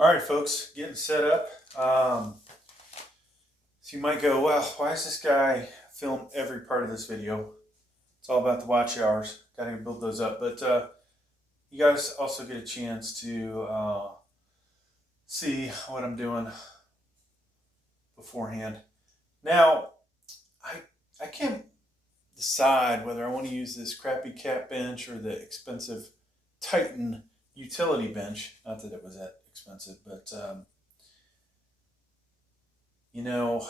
All right, folks, getting set up. So you might go, well, why does this guy film every part of this video? It's all about the watch hours. Got to build those up. But you guys also get a chance to see what I'm doing beforehand. Now, I can't decide whether I want to use this crappy cat bench or the expensive Titan utility bench. Not that it was that expensive, but you know,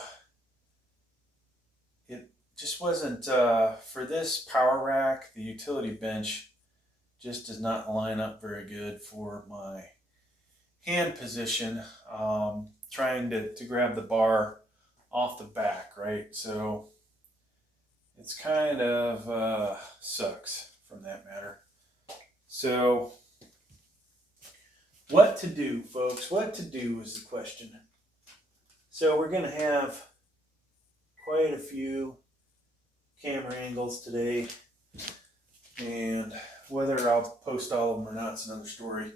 it just wasn't for this power rack. The utility bench just does not line up very good for my hand position, trying to grab the bar off the back, right? So it's kind of sucks from that matter. So what to do, folks? What to do is the question. So we're going to have quite a few camera angles today, and whether I'll post all of them or not is another story.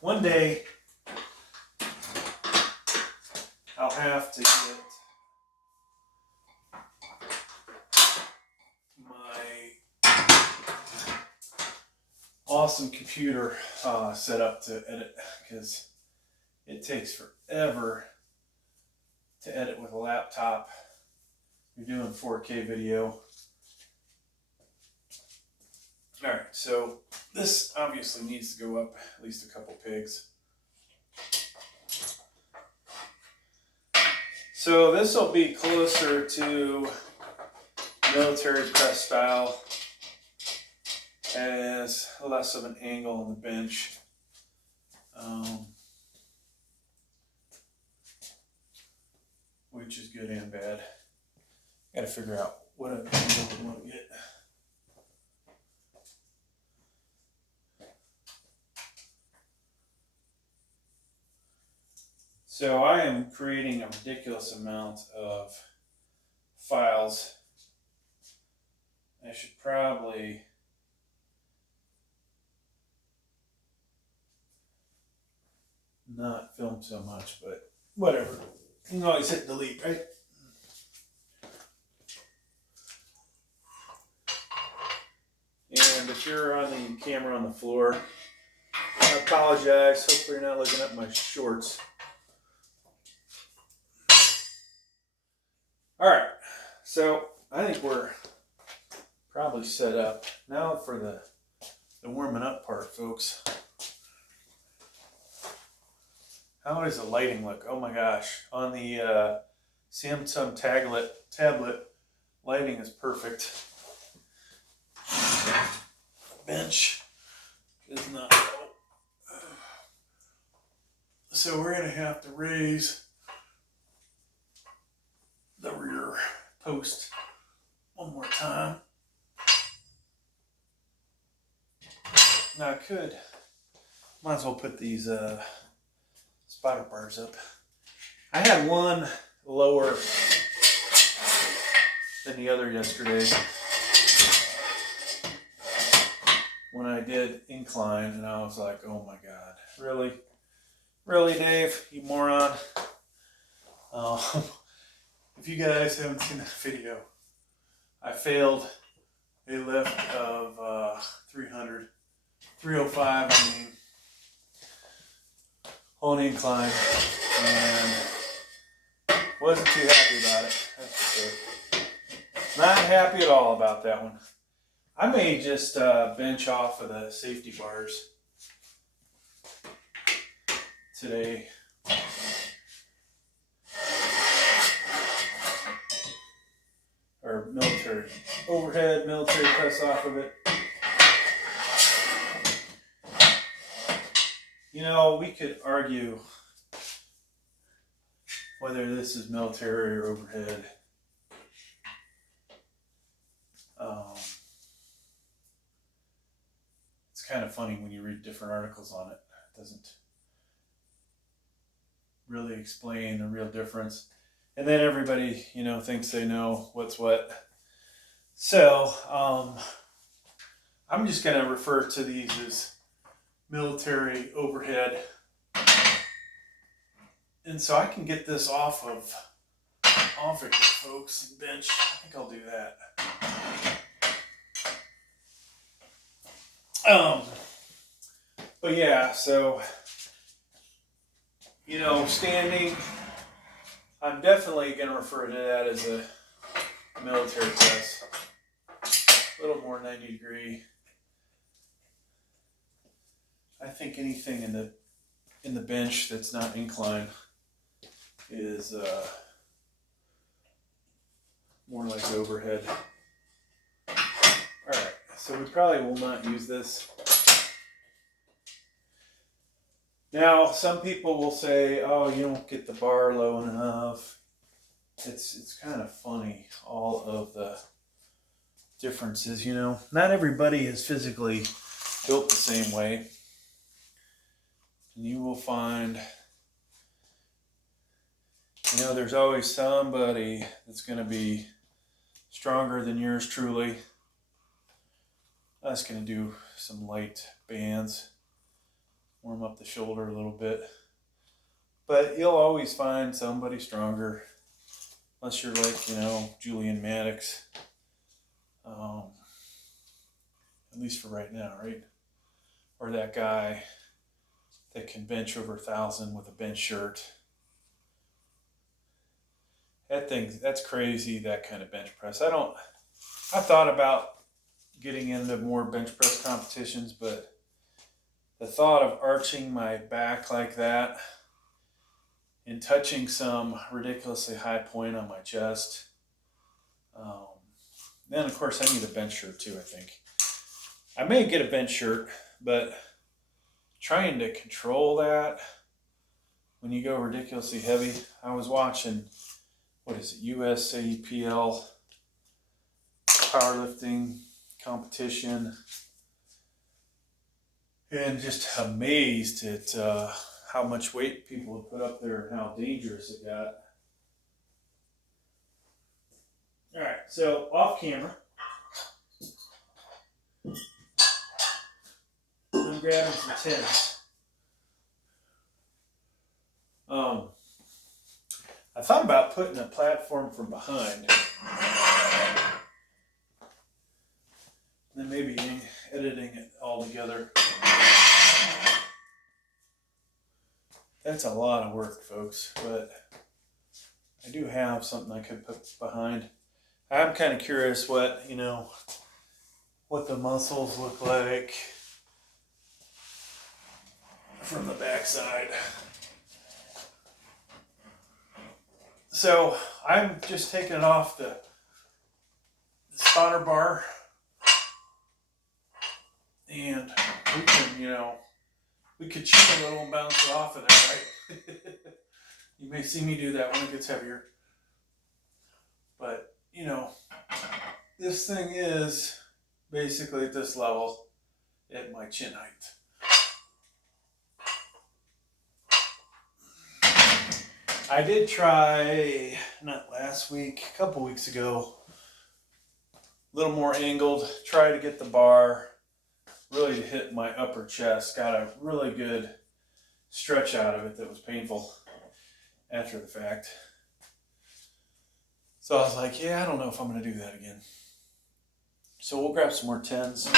One day I'll have to get my awesome computer set up to edit, because it takes forever to edit with a laptop. You're doing 4K video. All right, so this obviously needs to go up at least a couple pegs. So this will be closer to military press style, as less of an angle on the bench. Which is good and bad. Got to figure out what angle we want to get. So I am creating a ridiculous amount of files. I should probably not film so much, but whatever. You can always hit delete, right? And if you're on the camera on the floor, I apologize. Hopefully you're not looking at my shorts. All right, so I think we're probably set up. Now for the warming up part, folks. How does the lighting look? Oh my gosh. On the Samsung tablet, lighting is perfect. Bench is not. So we're going to have to raise the rear post one more time. Now I could, might as well put these spider bars up. I had one lower than the other yesterday when I did incline, and I was like, oh my god, really? Really, Dave, you moron? If you guys haven't seen that video, I failed a lift of 305, I mean, on incline, and wasn't too happy about it, that's for sure. Not happy at all about that one. I may just bench off of the safety bars today. Or military overhead, military press off of it. You know, we could argue whether this is military or overhead. It's kind of funny when you read different articles on it. It doesn't really explain the real difference. And then everybody, you know, thinks they know what's what. So, I'm just going to refer to these as military overhead And so I can get this off it, folks, and bench. I think I'll do that. But yeah, so, you know, standing, I'm definitely going to refer to that as a military press. A little more 90 degree. I think anything in the bench that's not incline is more like overhead. Alright, so we probably will not use this. Now, some people will say, oh, you don't get the bar low enough. It's kind of funny, all of the differences, you know. Not everybody is physically built the same way. And you will find, you know, there's always somebody that's going to be stronger than yours truly. I'm just going to do some light bands. Warm up the shoulder a little bit. But you'll always find somebody stronger. Unless you're like, you know, Julian Maddox. At least for right now, right? Or that guy that can bench over 1,000 with a bench shirt. That's crazy, that kind of bench press. I thought about getting into more bench press competitions, but the thought of arching my back like that and touching some ridiculously high point on my chest. Then, of course, I need a bench shirt too, I think. I may get a bench shirt, but trying to control that when you go ridiculously heavy. I was watching, what is it, USAPL powerlifting competition, and just amazed at how much weight people would put up there and how dangerous it got. All right, so off camera, I'm grabbing some tins. I thought about putting a platform from behind, and then maybe editing it all together. That's a lot of work, folks, but I do have something I could put behind. I'm kind of curious what the muscles look like from the backside. So I'm just taking it off the spotter bar, and we could cheat a little and bounce it off of there, right? You may see me do that when it gets heavier. But, this thing is basically at this level at my chin height. I did try, not last week, a couple weeks ago, a little more angled, try to get the bar really to hit my upper chest. Got a really good stretch out of it that was painful after the fact. So I was like, yeah, I don't know if I'm going to do that again. So we'll grab some more 10s.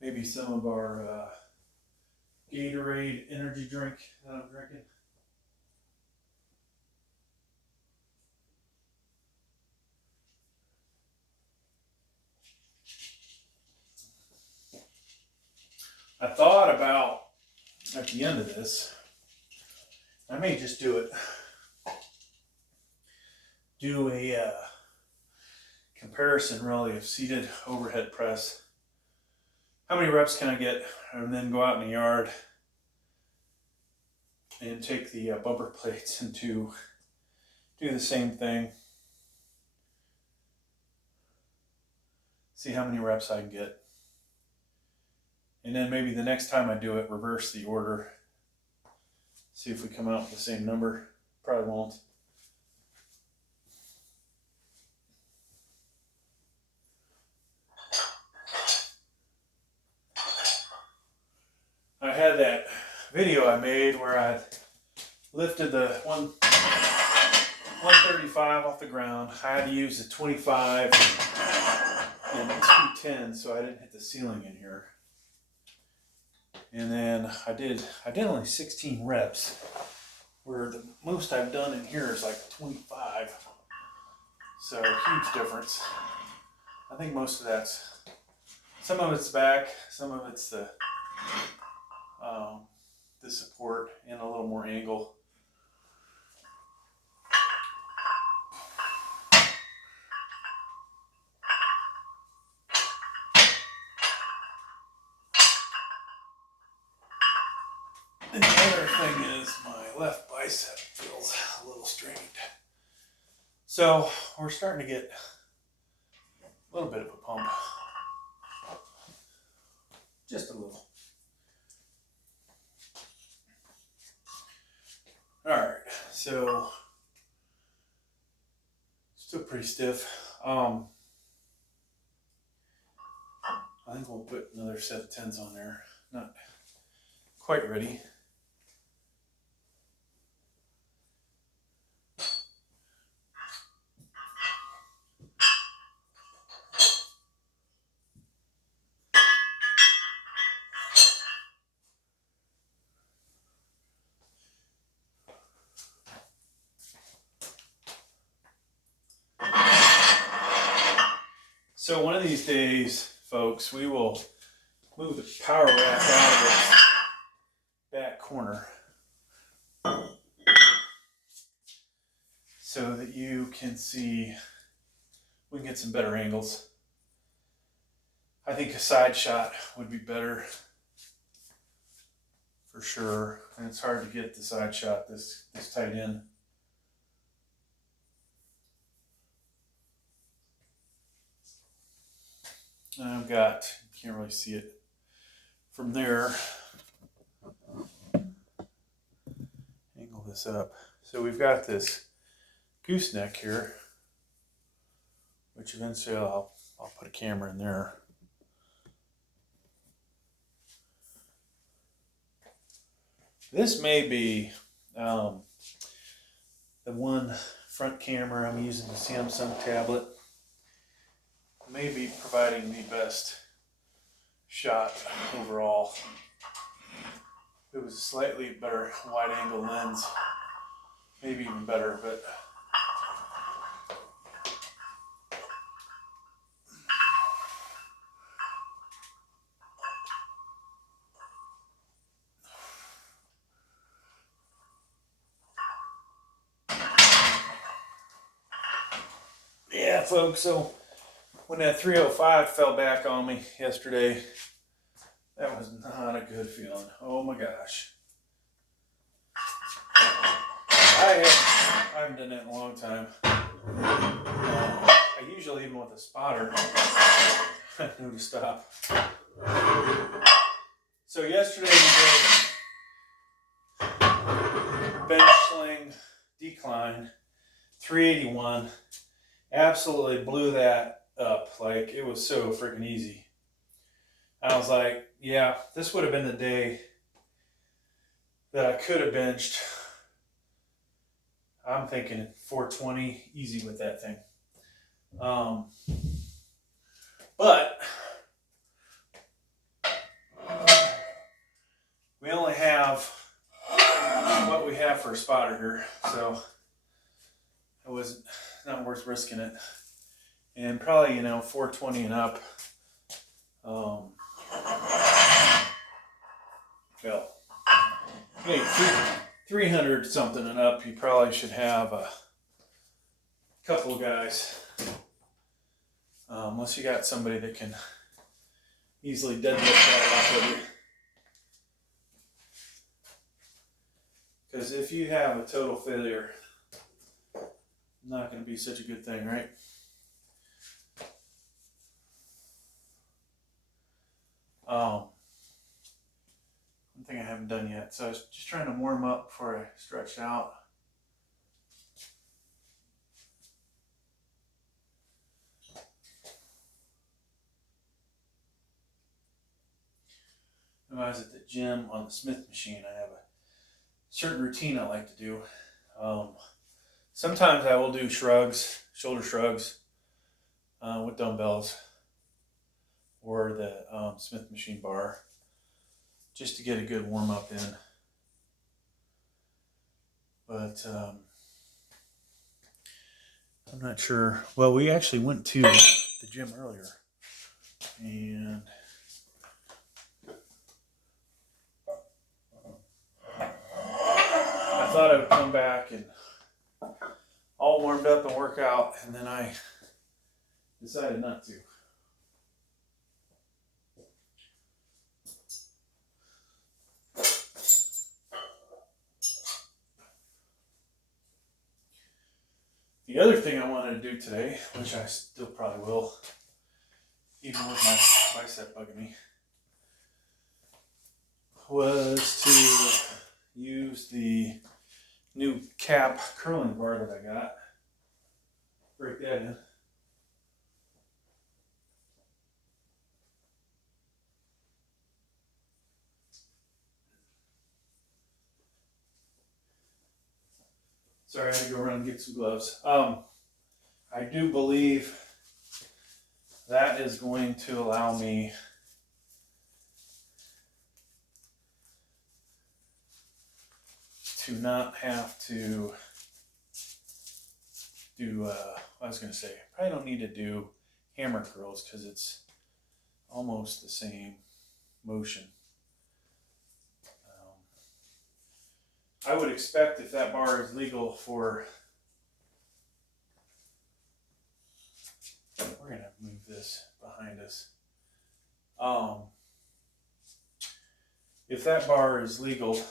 Maybe some of our Gatorade energy drink that I'm drinking. I thought about, at the end of this, I may just do a comparison really of seated overhead press. How many reps can I get, and then go out in the yard and take the bumper plates and do the same thing. See how many reps I can get. And then maybe the next time I do it, reverse the order. See if we come out with the same number. Probably won't. I had that video I made where I lifted the 135 off the ground. I had to use a 25 and 210 so I didn't hit the ceiling in here. And then I did only 16 reps, where the most I've done in here is like 25. So huge difference. I think most of that's, some of it's back, some of it's the support and a little more angle. And the other thing is my left bicep feels a little strained. So we're starting to get a little bit of a pump. Just a little. Alright, so still pretty stiff. I think we'll put another set of 10s on there. Not quite ready. So one of these days, folks, we will move the power rack out of this back corner so that you can see, we can get some better angles. I think a side shot would be better for sure. And it's hard to get the side shot this tight in. And I've got, you can't really see it from there. Angle this up. So we've got this gooseneck here, which eventually I'll put a camera in there. This may be the one front camera I'm using, the Samsung tablet. May be providing the best shot overall. If it was a slightly better wide angle lens, maybe even better, but yeah, folks, so when that 305 fell back on me yesterday, that was not a good feeling. Oh my gosh. I haven't done that in a long time. I usually, even with a spotter, I knew to stop. So yesterday we did bench sling decline, 381. Absolutely blew that up. Like, it was so freaking easy. I was like, yeah, this would have been the day that I could have benched. I'm thinking 420 easy with that thing. But we only have what we have for a spotter here, so it was not worth risking it. And probably, 420 and up. Well, maybe 300 something and up, you probably should have a couple of guys. Unless you got somebody that can easily deadlift that off of you. Because if you have a total failure, not going to be such a good thing, right? One thing I haven't done yet, so I was just trying to warm up before I stretch out. When I was at the gym on the Smith machine, I have a certain routine I like to do. Sometimes I will do shrugs, shoulder shrugs with dumbbells or the Smith machine bar, just to get a good warm up in. But I'm not sure. Well, we actually went to the gym earlier, and I thought I would come back and all warmed up and work out, and then I decided not to. The other thing I wanted to do today, which I still probably will, even with my bicep bugging me, was to use the new cap curling bar that I got. Break that in. Sorry, I had to go around and get some gloves. I do believe that is going to allow me to not have to do, I was going to say, probably don't need to do hammer curls because it's almost the same motion. I would expect if that bar is legal for, we're going to move this behind us. If that bar is legal,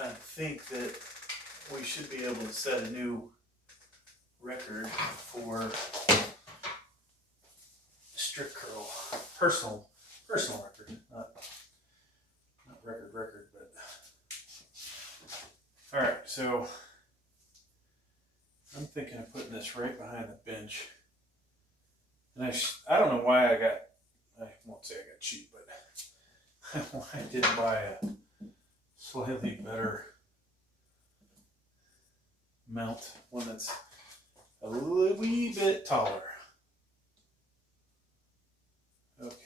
I think that we should be able to set a new record for strict curl, personal record, not record, but all right. So I'm thinking of putting this right behind the bench, and I don't know why I won't say I got cheap, but I did buy a slightly better mount, one that's a wee bit taller. Okay.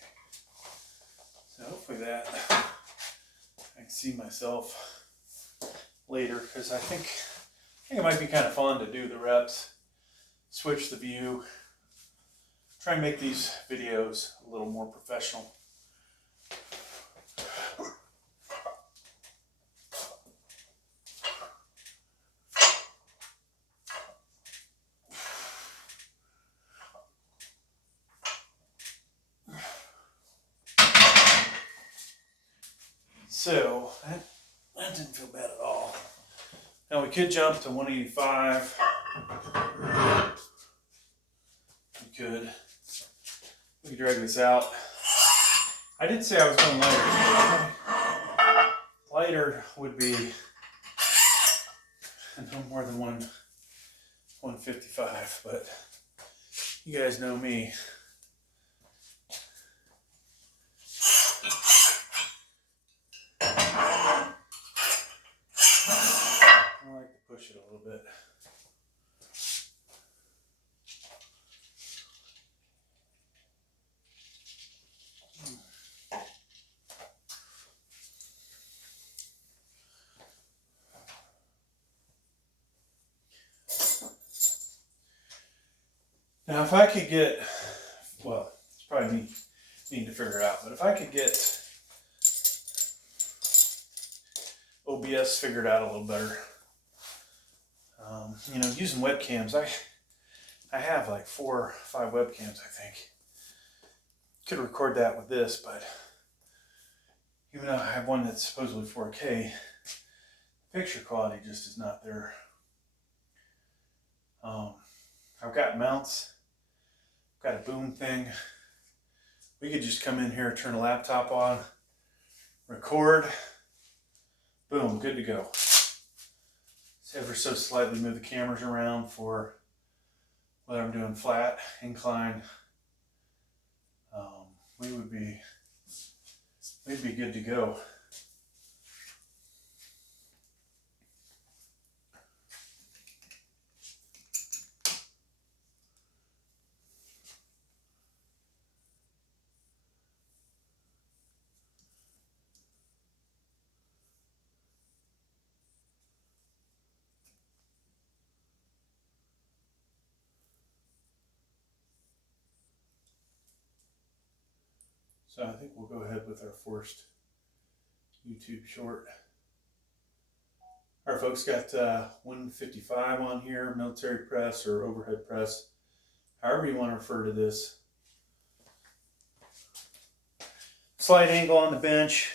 So hopefully that I can see myself later, because I think it might be kind of fun to do the reps, switch the view, try and make these videos a little more professional. So that didn't feel bad at all. Now we could jump to 185. We could drag this out. I did say I was going lighter. Lighter would be no more than 155, but you guys know me. I like to push it a little bit. Now, if I could get, well, it's probably me needing to figure it out, but if I could get OBS figured out a little better, using webcams, I have like 4 or 5 webcams, I think. Could record that with this, but even though I have one that's supposedly 4K, picture quality just is not there. I've got mounts, got a boom thing. We could just come in here, turn the laptop on, record, boom, good to go. Just ever so slightly move the cameras around for whether I'm doing flat, incline. We would be we'd be good to go. So I think we'll go ahead with our first YouTube short. Our folks got 155 on here, military press or overhead press, however you want to refer to this. Slight angle on the bench.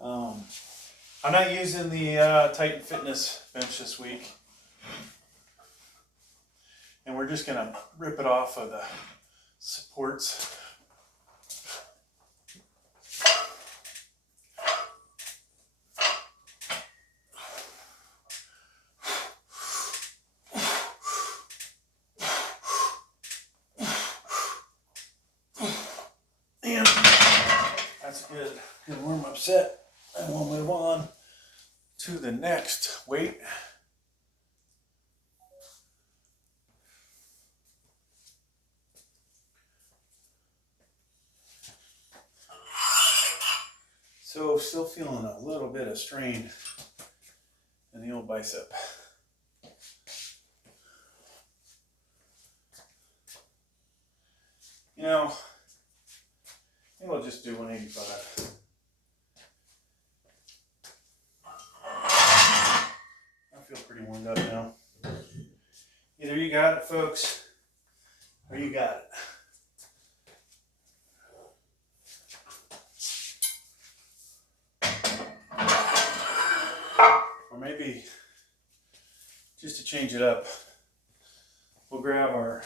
I'm not using the Titan Fitness bench this week. And we're just going to rip it off of the supports. And that's a good warm-up set. And we'll move on to the next weight. So still feeling a little bit of strain in the old bicep. You know, I think I'll just do 185. I feel pretty warmed up now. Either you got it, folks, or you got it. Or maybe, just to change it up, we'll grab our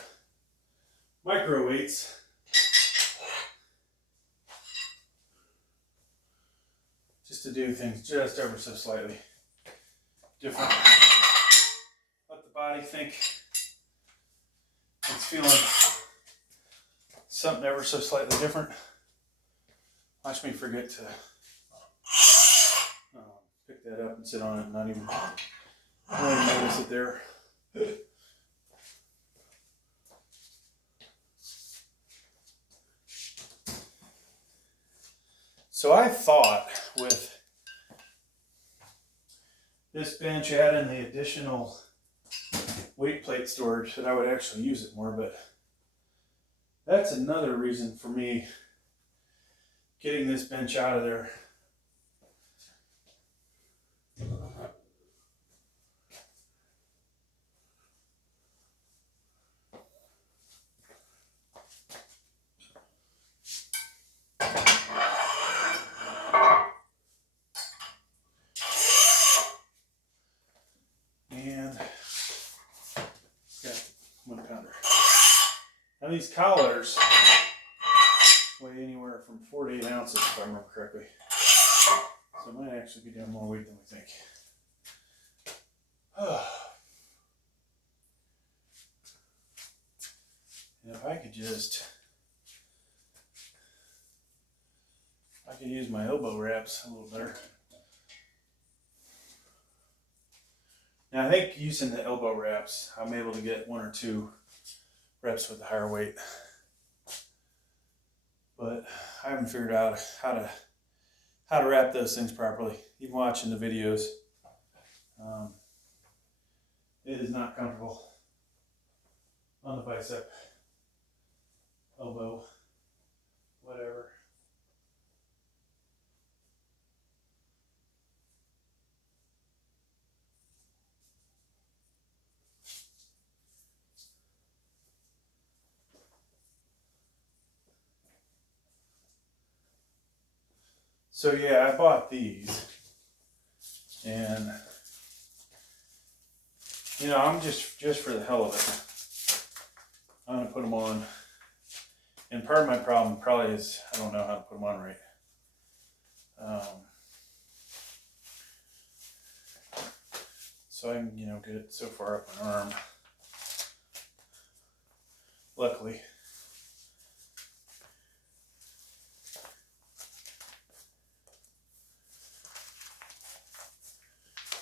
micro weights. Just to do things just ever so slightly different. Let the body think it's feeling something ever so slightly different. Watch me forget to pick that up and sit on it and not even really notice it there. So I thought with this bench adding the additional weight plate storage that I would actually use it more, but that's another reason for me getting this bench out of there. And got 1 pounder. Now these collars weigh anywhere from 4 to 8 ounces if I remember correctly. So it might actually be doing more weight than we think. And if I could just, I could use my elbow wraps a little better. Now I think using the elbow wraps, I'm able to get 1 or 2 reps with the higher weight. But I haven't figured out how to wrap those things properly. Even watching the videos, it is not comfortable on the bicep, elbow, whatever. So yeah, I bought these, and you know, I'm just for the hell of it, I'm gonna put them on. And part of my problem probably is I don't know how to put them on right. So I can, you know, get it so far up my arm. Luckily.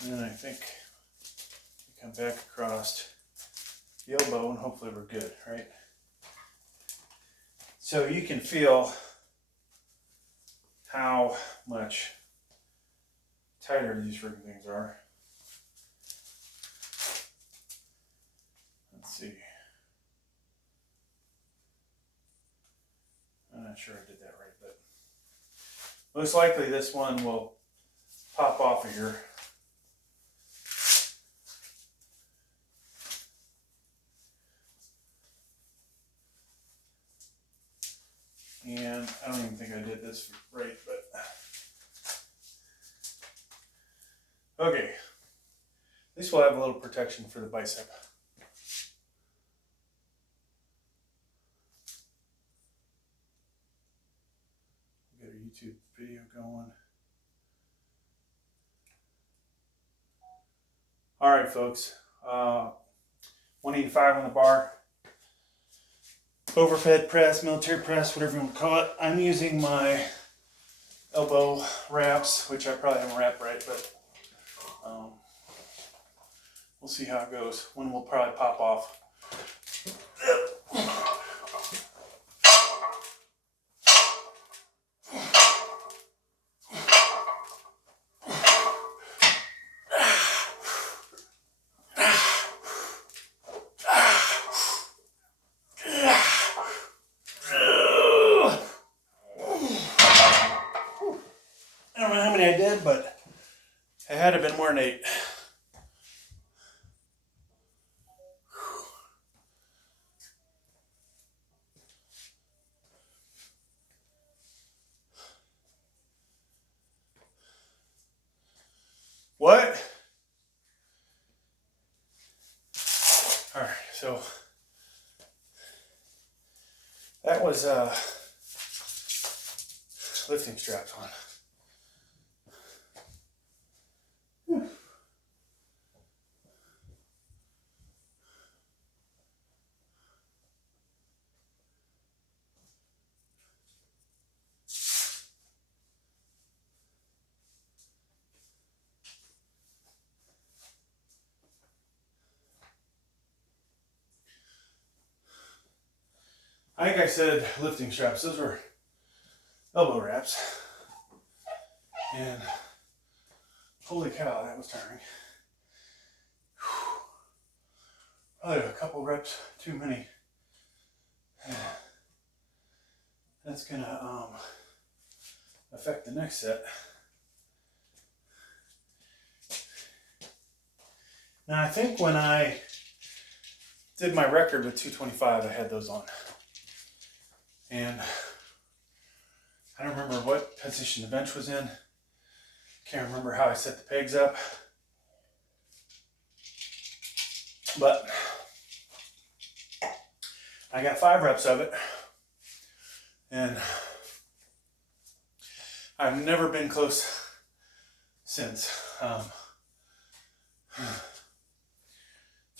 And then I think we come back across the elbow and hopefully we're good, right? So you can feel how much tighter these friggin' things are. Let's see. I'm not sure I did that right, but most likely this one will pop off of here. And I don't even think I did this right, but okay. At least we'll have a little protection for the bicep. Get a YouTube video going. All right, folks. 185 on the bar. Overhead press, military press, whatever you want to call it. I'm using my elbow wraps, which I probably haven't wrapped right, but we'll see how it goes. One will probably pop off. I don't know how many I did, but it had to have been more than 8. What? All right, so that was lifting straps on. I think I said lifting straps. Those were elbow wraps. And holy cow, that was tiring. Probably a couple reps too many. That's gonna affect the next set. Now I think when I did my record with 225, I had those on. And I don't remember what position the bench was in. Can't remember how I set the pegs up. But I got 5 reps of it. And I've never been close since.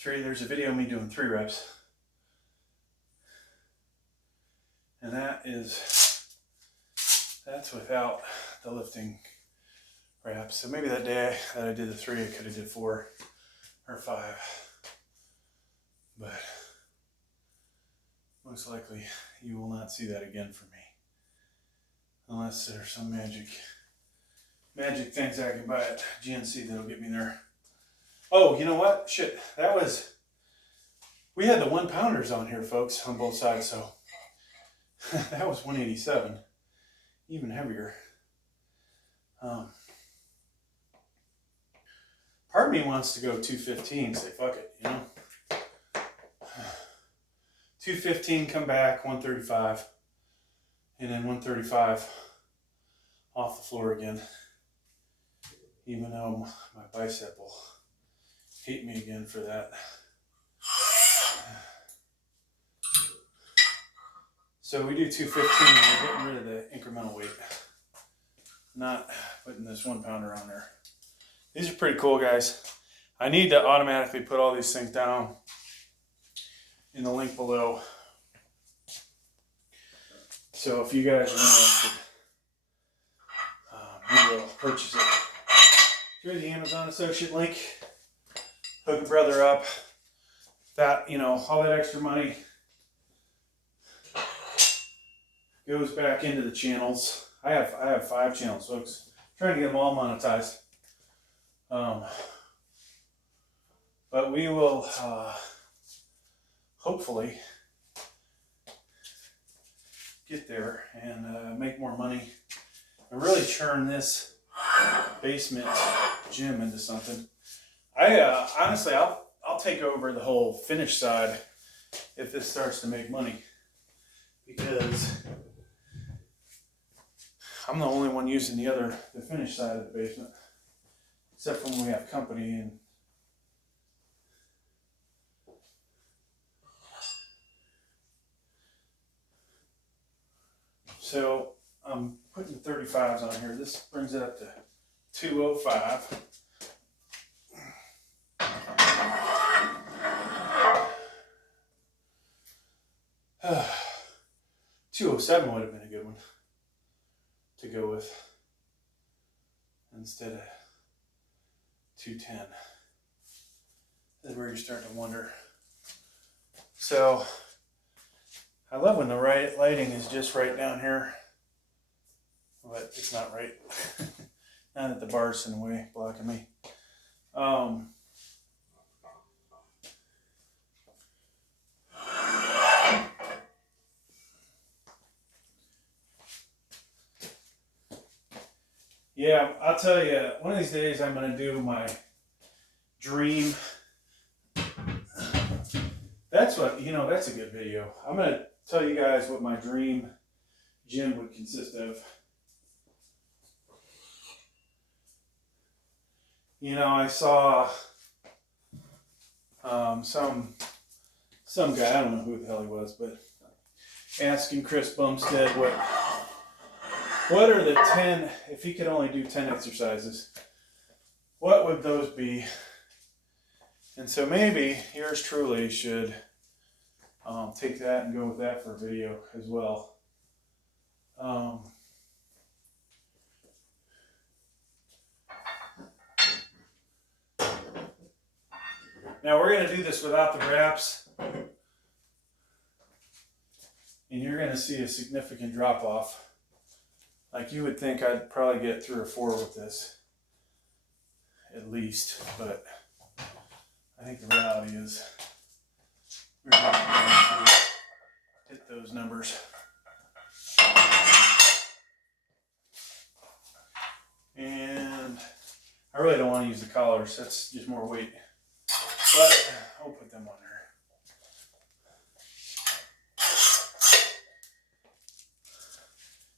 There's a video of me doing 3 reps. And that's without the lifting wraps. So maybe that day that I did the 3, I could have did 4 or 5. But most likely you will not see that again from me. Unless there's some magic things I can buy at GNC that'll get me there. Oh, you know what? Shit, we had the 1-pounders on here, folks, on both sides, so that was 187, even heavier. Part of me wants to go 215, say fuck it, you know. 215, come back, 135, and then 135 off the floor again. Even though my bicep will hate me again for that. So we do 215, we're getting rid of the incremental weight. Not putting this 1-pounder on there. These are pretty cool, guys. I need to automatically put all these things down in the link below. So if you guys are interested, maybe I'll purchase it. go to the Amazon associate link, hook a brother up. That, you know, all that extra money goes back into the channels. I have 5 channels, folks. I'm trying to get them all monetized. But we will hopefully get there and make more money and really churn this basement gym into something. Honestly, I'll take over the whole finish side if this starts to make money, because I'm the only one using the finish side of the basement, except for when we have company. And so I'm putting 35s on here. This brings it up to 205. Uh, 207 would have been a good one to go with instead of 210. This is where you start to wonder. So I love when the right lighting is just right down here, but it's not right. Now that the bar's in the way, blocking me. Yeah, I'll tell you, one of these days I'm going to do my dream. That's what, you know, that's a good video. I'm going to tell you guys what my dream gym would consist of. You know, I saw some guy, I don't know who the hell he was, but asking Chris Bumstead what are the 10, if he could only do 10 exercises, what would those be? And so maybe yours truly should take that and go with that for a video as well. Now we're going to do this without the wraps, and you're going to see a significant drop off. Like, you would think I'd probably get 3 or 4 with this, at least, but I think the reality is we're not going to hit those numbers. And I really don't want to use the collars, that's just more weight, but I'll put them on there.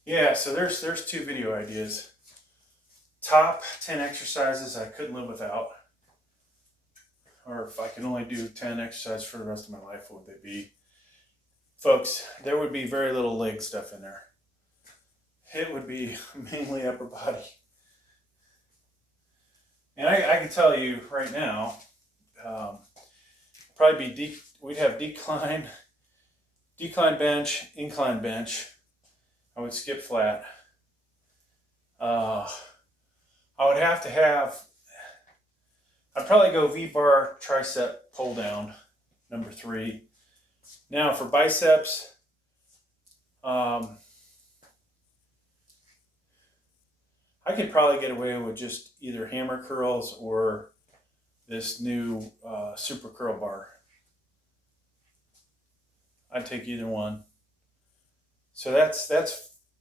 Yeah, so there's 2 video ideas. Top 10 exercises I couldn't live without. Or if I could only do 10 exercises for the rest of my life, what would they be? Folks, there would be very little leg stuff in there. It would be mainly upper body. And I can tell you right now, probably be we'd have decline bench, incline bench. I would skip flat. I would have to have, I'd probably go V-bar tricep pull down, number 3. Now for biceps, I could probably get away with just either hammer curls or this new super curl bar. I'd take either one. So that's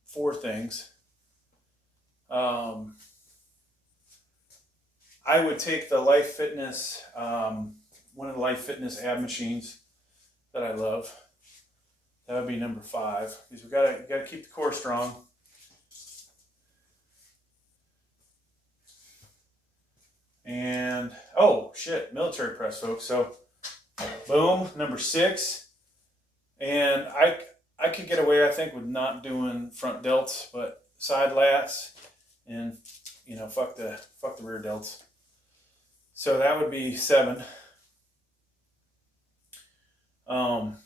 4 things. I would take the Life Fitness, one of the Life Fitness ab machines that I love. That would be number 5, because we gotta keep the core strong. And oh shit, military press, folks. So boom, number 6. And I could get away, I think, with not doing front delts, but side lats, and you know, fuck the rear delts. So that would be 7. So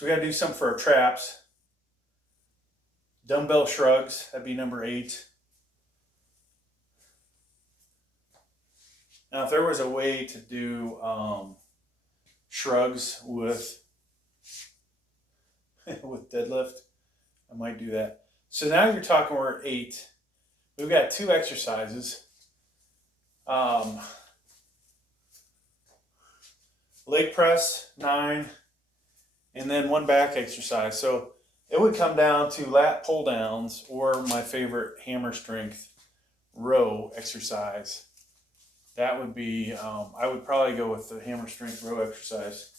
we got to do something for our traps. Dumbbell shrugs, that'd be number 8. Now, if there was a way to do shrugs with with deadlift, I might do that. So now you're talking, we're at 8. We've got 2 exercises. Leg press, 9, and then 1 back exercise. So it would come down to lat pull downs or my favorite hammer strength row exercise. That would be, I would probably go with the hammer strength row exercise.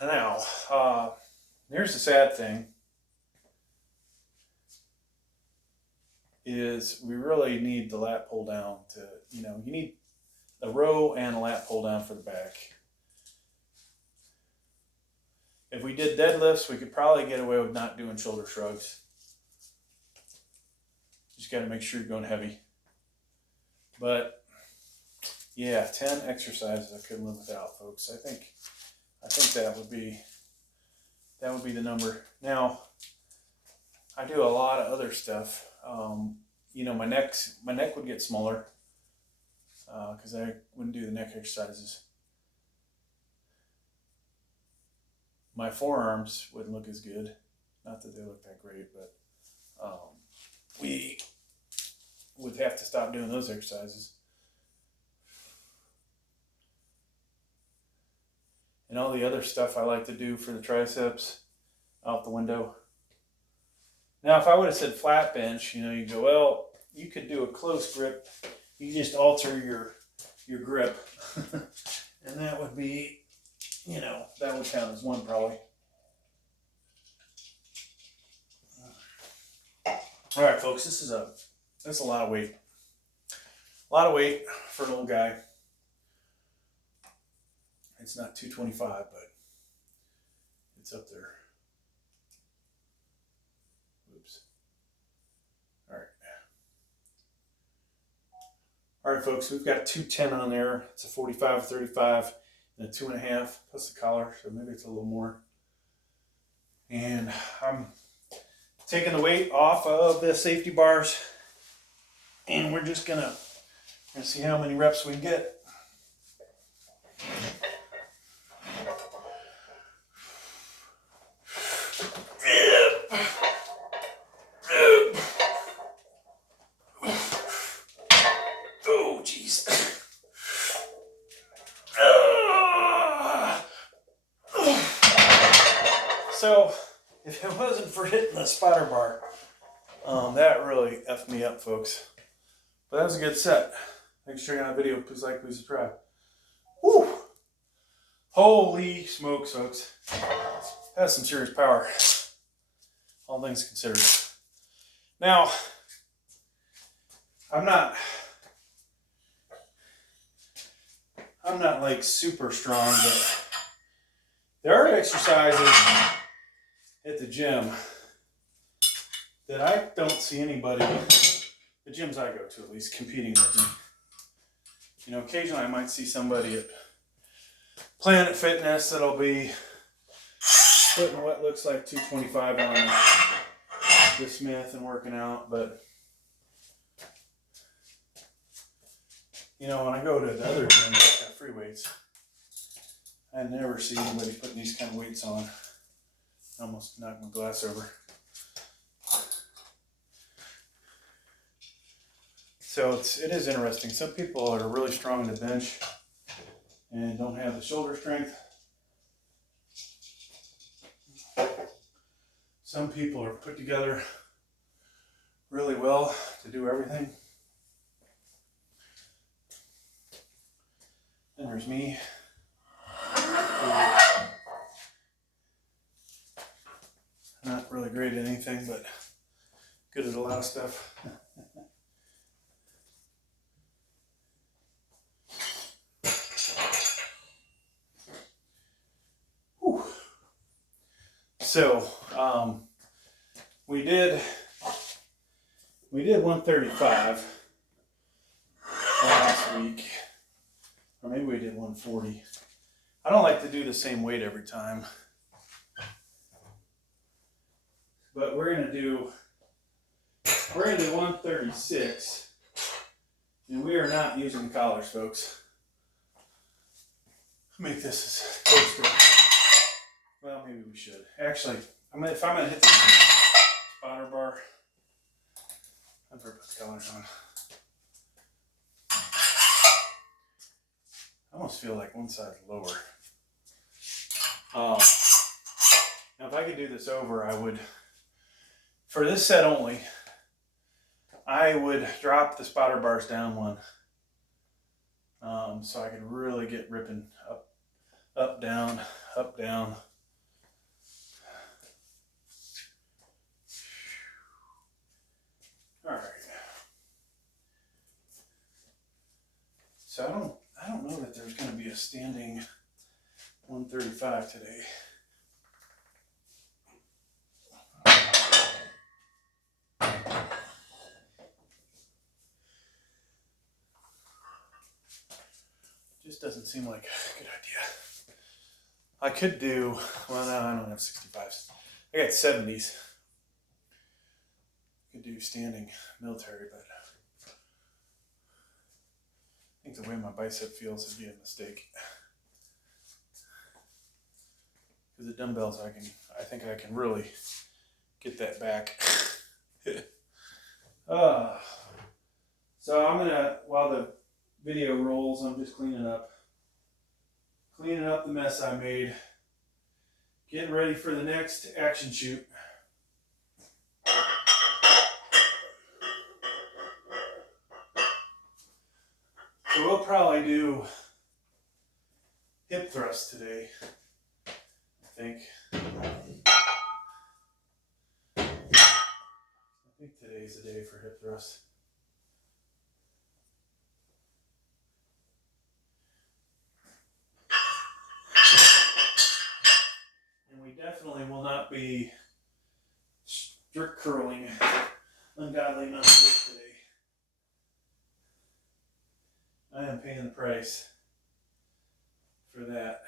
Now, here's the sad thing, is we really need the lat pull down to, you need a row and a lat pull down for the back. If we did deadlifts, we could probably get away with not doing shoulder shrugs. Just got to make sure you're going heavy. But yeah, 10 exercises I couldn't live without, folks. I think that would be the number. Now, I do a lot of other stuff. My neck would get smaller because I wouldn't do the neck exercises. My forearms wouldn't look as good. Not that they look that great, but we would have to stop doing those exercises. And all the other stuff I like to do for the triceps, out the window. Now, if I would have said flat bench, you go, well, you could do a close grip. You just alter your grip. And that would be, that would count as 1 probably. All right, folks, that's a lot of weight. A lot of weight for an old guy. It's not 225, but it's up there. Oops. All right, folks, we've got 210 on there. It's a 45, 35, and a 2.5 plus the collar, so maybe it's a little more. And I'm taking the weight off of the safety bars, and we're just gonna see how many reps we can get. Oh, jeez. So, if it wasn't for hitting the spotter bar, that really effed me up, folks. But that was a good set. Thanks for checking out the video. Please like, please subscribe. Woo! Holy smokes, folks. That's some serious power. All things considered. Now, I'm not like super strong, but there are exercises at the gym that I don't see anybody, the gyms I go to at least, competing with me. Occasionally I might see somebody at Planet Fitness that'll be putting what looks like 225 on the Smith and working out, but when I go to the other gyms that have free weights, I never see anybody putting these kind of weights on. I almost knocked my glass over. So it is interesting. Some people are really strong in the bench and don't have the shoulder strength. Some people are put together really well to do everything. And there's me. Not really great at anything, but good at a lot of stuff. Whew. So, we did 135 last week, or maybe we did 140. I don't like to do the same weight every time, but we're gonna do 136, And we are not using the collars, folks. Make this as close to, well, maybe we should. Actually, if I'm gonna hit the spotter bar, I'd better put the collars on. I almost feel like one side's lower. Now if I could do this over, I would, for this set only, I would drop the spotter bars down one. So I could really get ripping up, down, up, down. All right. So I don't know that there's going to be a standing 135 today. Just doesn't seem like a good idea. I could do, well, no, I don't have 65s. I got 70s. Could do standing military, but I think the way my bicep feels would be a mistake. Because the dumbbells, I think I can really get that back. So I'm gonna, while the video rolls, I'm just cleaning up the mess I made, getting ready for the next action shoot. So we'll probably do hip thrust today, I think. I think today's the day for hip thrust. And we definitely will not be strict curling ungodly amounts of weight today. I am paying the price for that.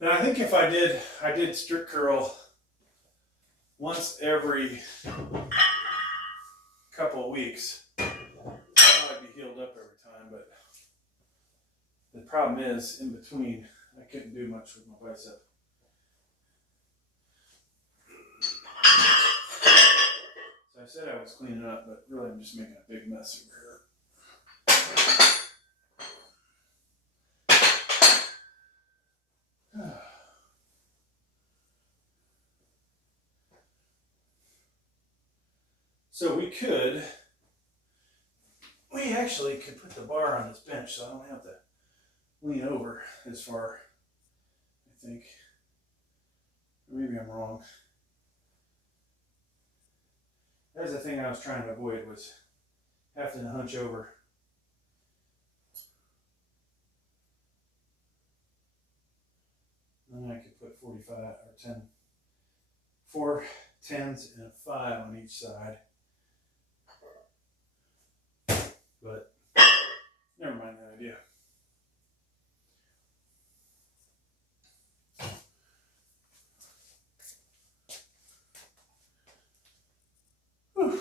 Now I think if I did strict curl once every couple of weeks, I'd be healed up every time, but the problem is in between I couldn't do much with my bicep. So I said I was cleaning up, but really I'm just making a big mess over here. So we actually could put the bar on this bench so I don't have to lean over as far, I think. Maybe I'm wrong. That's the thing I was trying to avoid, was having to hunch over. Then I could put 45 or 10, 4 10s and a 5 on each side. But never mind that idea. Whew.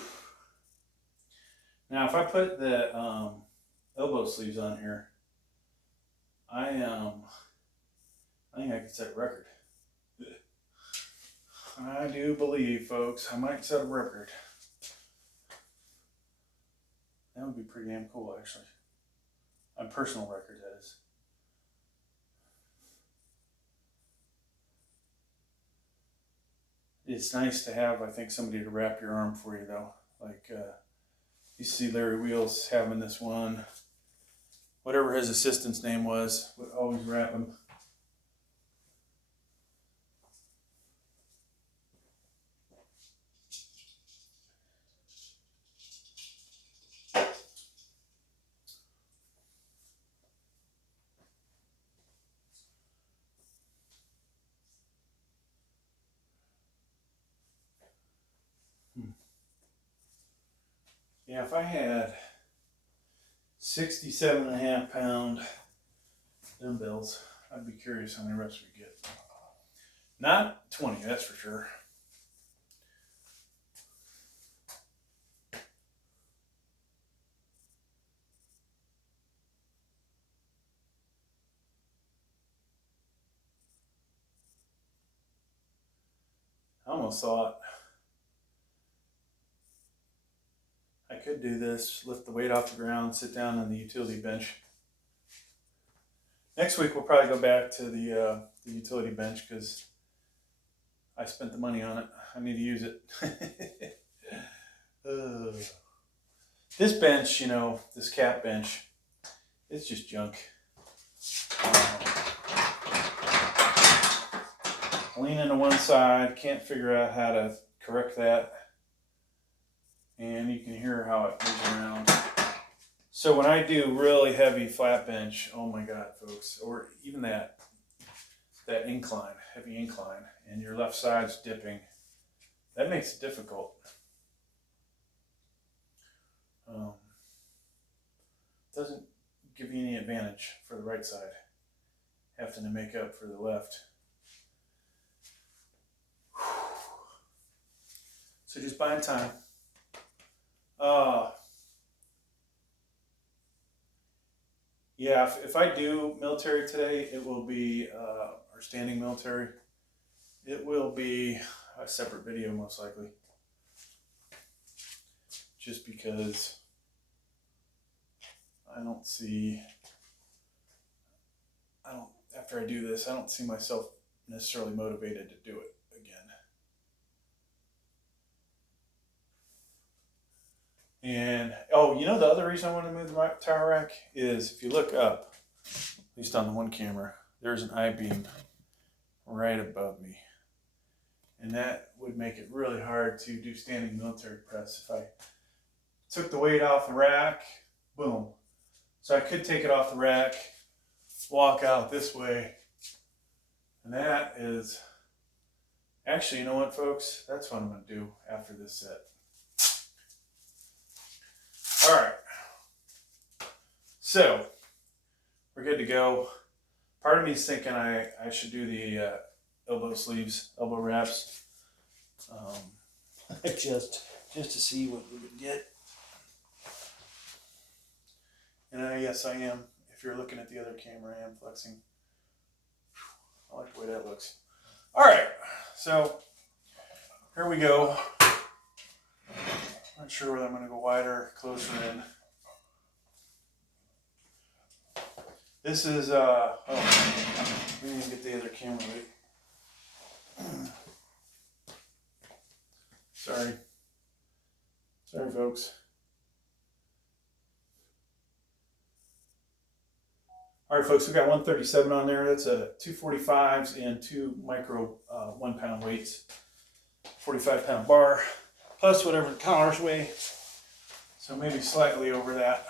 Now if I put the elbow sleeves on here, I think I could set a record. I do believe, folks, I might set a record. That would be pretty damn cool, actually. A personal record, that is. It's nice to have, I think, somebody to wrap your arm for you, though. Like, you see Larry Wheels having this one. Whatever his assistant's name was, would always wrap him. Yeah, if I had 67.5 pound dumbbells, I'd be curious how many reps we get. Not 20, that's for sure. I almost thought I could do this, lift the weight off the ground, sit down on the utility bench. Next week we'll probably go back to the utility bench because I spent the money on it. I need to use it. This bench, you know, this cap bench, it's just junk. Leaning to one side, can't figure out how to correct that. And you can hear how it moves around. So when I do really heavy flat bench, oh my God, folks, or even that incline, heavy incline, and your left side's dipping, that makes it difficult. Doesn't give you any advantage for the right side, having to make up for the left. So just buying time. Yeah, if I do military today, it will be, or standing military, it will be a separate video most likely. Just because after I do this, I don't see myself necessarily motivated to do it again. And, oh, you know, the other reason I want to move the tower rack is if you look up, at least on the one camera, there's an I-beam right above me. And that would make it really hard to do standing military press if I took the weight off the rack, boom. So I could take it off the rack, walk out this way, and that is, actually, you know what, folks? That's what I'm going to do after this set. All right, so we're good to go. Part of me is thinking I should do the elbow sleeves, elbow wraps, just to see what we would get. And yes, I am. If you're looking at the other camera, I am flexing. I like the way that looks. All right, so here we go. Not sure whether I'm going to go wider, closer in. This is, oh, we need to get the other camera right. Sorry, folks. All right, folks, we got 137 on there. That's a 245s and 2 micro 1 pound weights, 45 pound bar, plus whatever the collars weigh. So maybe slightly over that.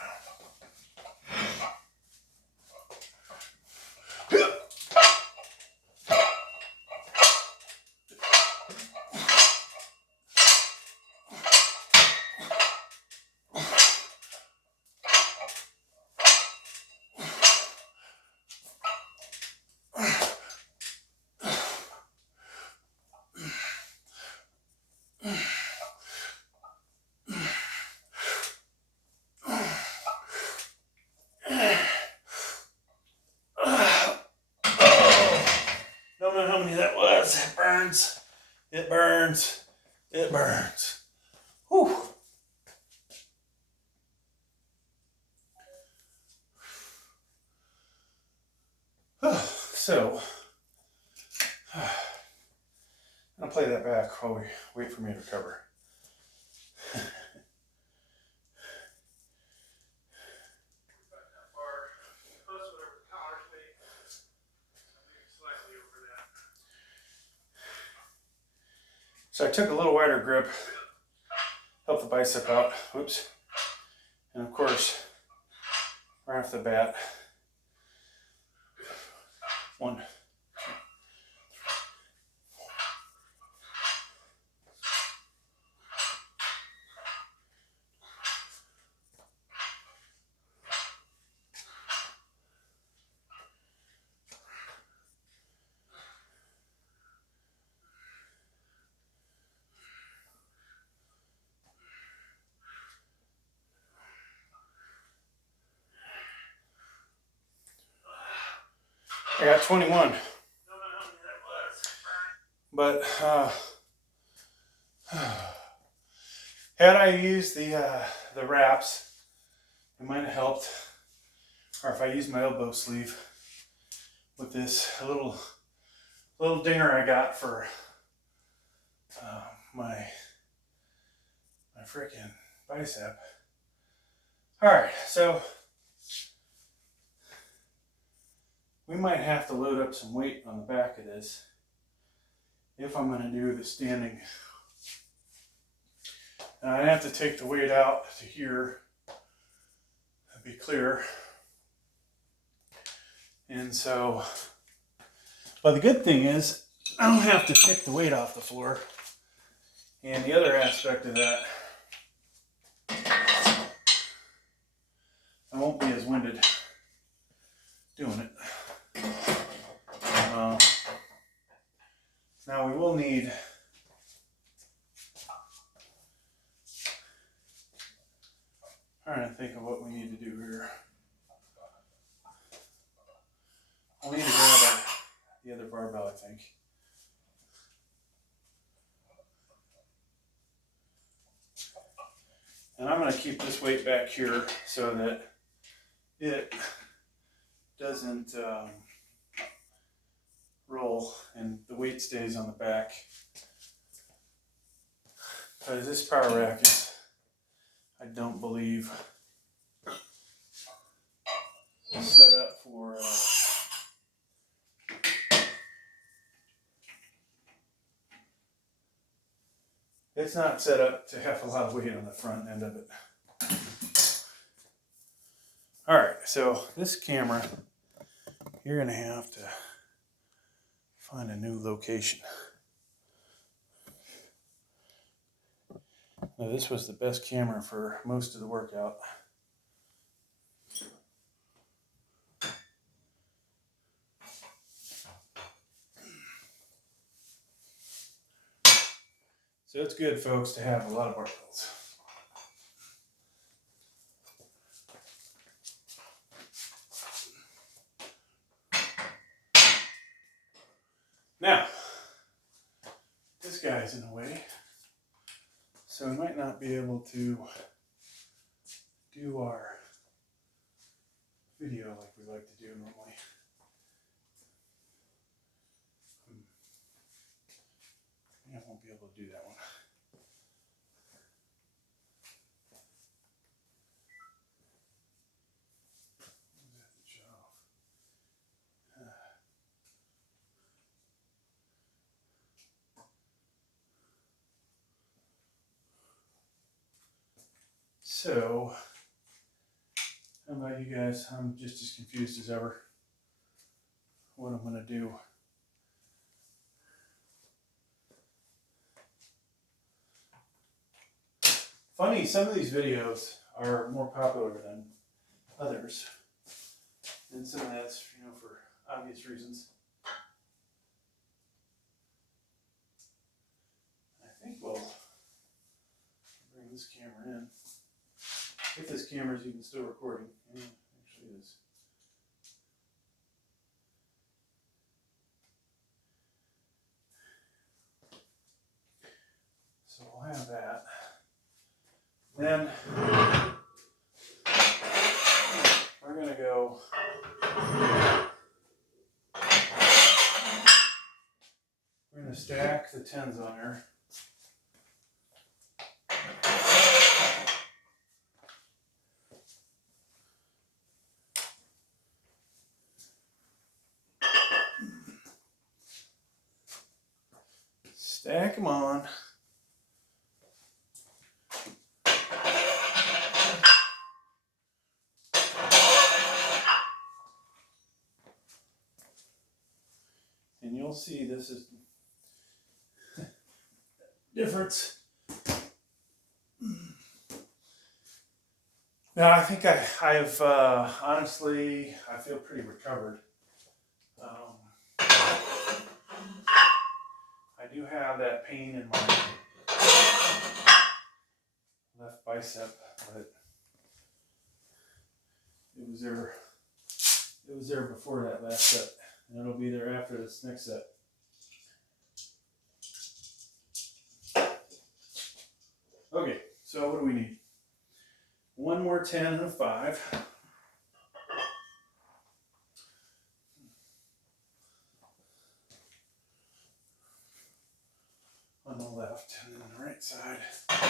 Don't know how many that was. It burns. It burns. It burns. Whew. So, I'll play that back while we wait for me to recover. So I took a little wider grip, help the bicep out, whoops. And of course, right off the bat, 1, 2, 3, got 21. But had I used the wraps, it might have helped. Or if I used my elbow sleeve with this little dinger I got for my freaking bicep. All right, so we might have to load up some weight on the back of this if I'm going to do the standing. And I have to take the weight out to here to be clear. And so, but the good thing is I don't have to pick the weight off the floor. And the other aspect of that, I won't be as winded doing it. Now we will need trying to think of what we need to do here. I'll need to grab the other barbell, I think. And I'm going to keep this weight back here so that it doesn't roll and the weight stays on the back. Because this power rack is, I don't believe, set up for it's not set up to have a lot of weight on the front end of it. All right, so this camera, you're gonna have to find a new location. Now, this was the best camera for most of the workout. So it's good, folks, to have a lot of barbells. Now, this guy's in the way, so we might not be able to do our video like we like to do normally. I won't be able to do that one. So, how about you guys? I'm just as confused as ever what I'm going to do. Funny, some of these videos are more popular than others. And some of that's, for obvious reasons. I think we'll bring this camera in. If this camera is even still recording. Yeah, actually it is. So I'll have that. Then we're going to go we're going to stack the 10s on there. Stack them on. And you'll see this is difference. Now I think I've honestly, I feel pretty recovered. I do have that pain in my left bicep, but it was there before that last set. and it'll be there after this next set. Okay, so what do we need? One more 10 and a 5. On the left, and then the right side. 5.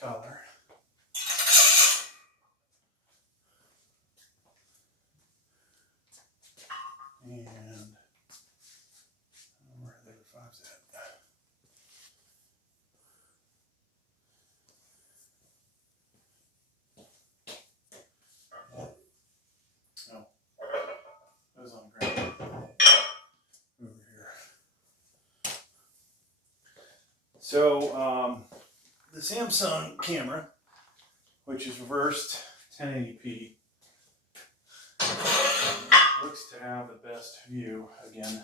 Color. And where are the other 5s at? No, those on the ground. Over here. So the Samsung camera, which is reversed 1080p, looks to have the best view again.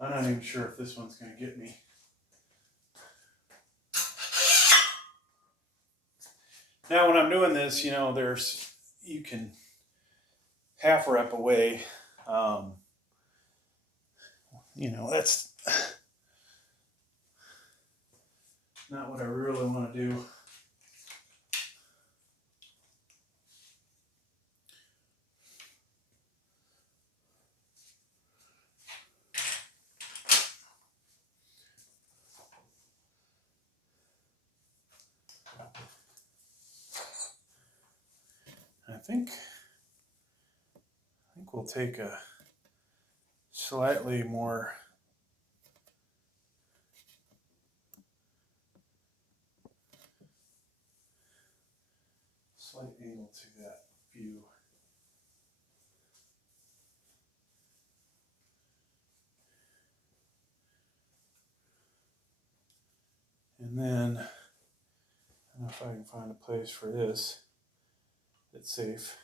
I'm not even sure if this one's going to get me. Now when I'm doing this, you know, you can half rep away. You know, that's not what I really want to do. I think we'll take a slightly more slight angle to that view. And then, I don't know if I can find a place for this that's safe.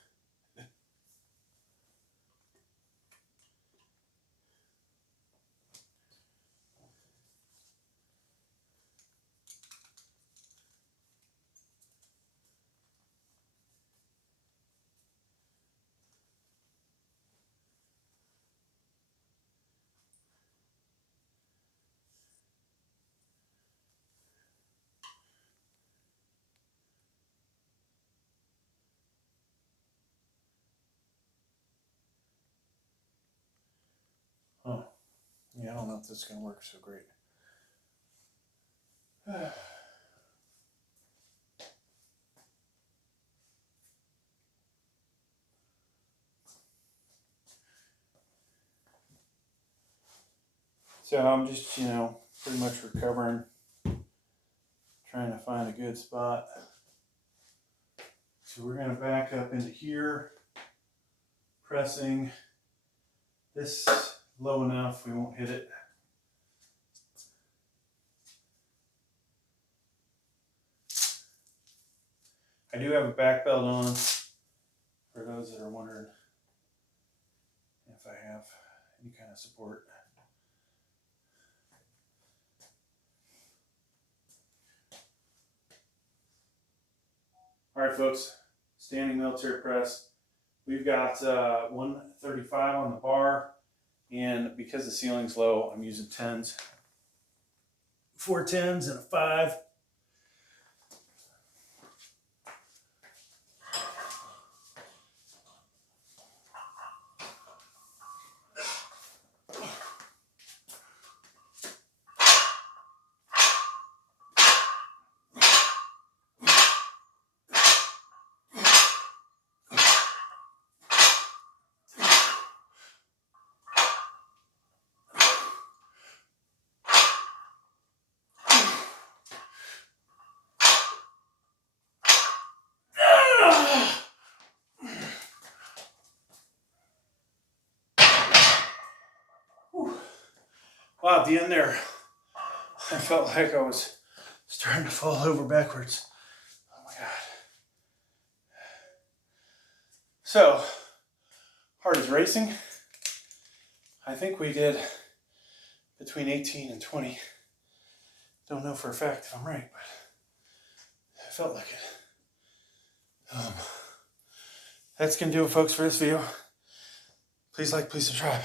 Oh, yeah, I don't know if this is going to work so great. So I'm just, you know, pretty much recovering, trying to find a good spot. So we're going to back up into here, pressing this low enough we won't hit it. I do have a back belt on, for those that are wondering if I have any kind of support. All right, folks, standing military press. We've got 135 on the bar, and because the ceiling's low, I'm using 10s. 4 10s and a 5. Wow, at the end there, I felt like I was starting to fall over backwards. Oh my God. So, heart is racing. I think we did between 18 and 20. Don't know for a fact if I'm right, but felt like it. That's going to do it, folks, for this video. Please like, please subscribe.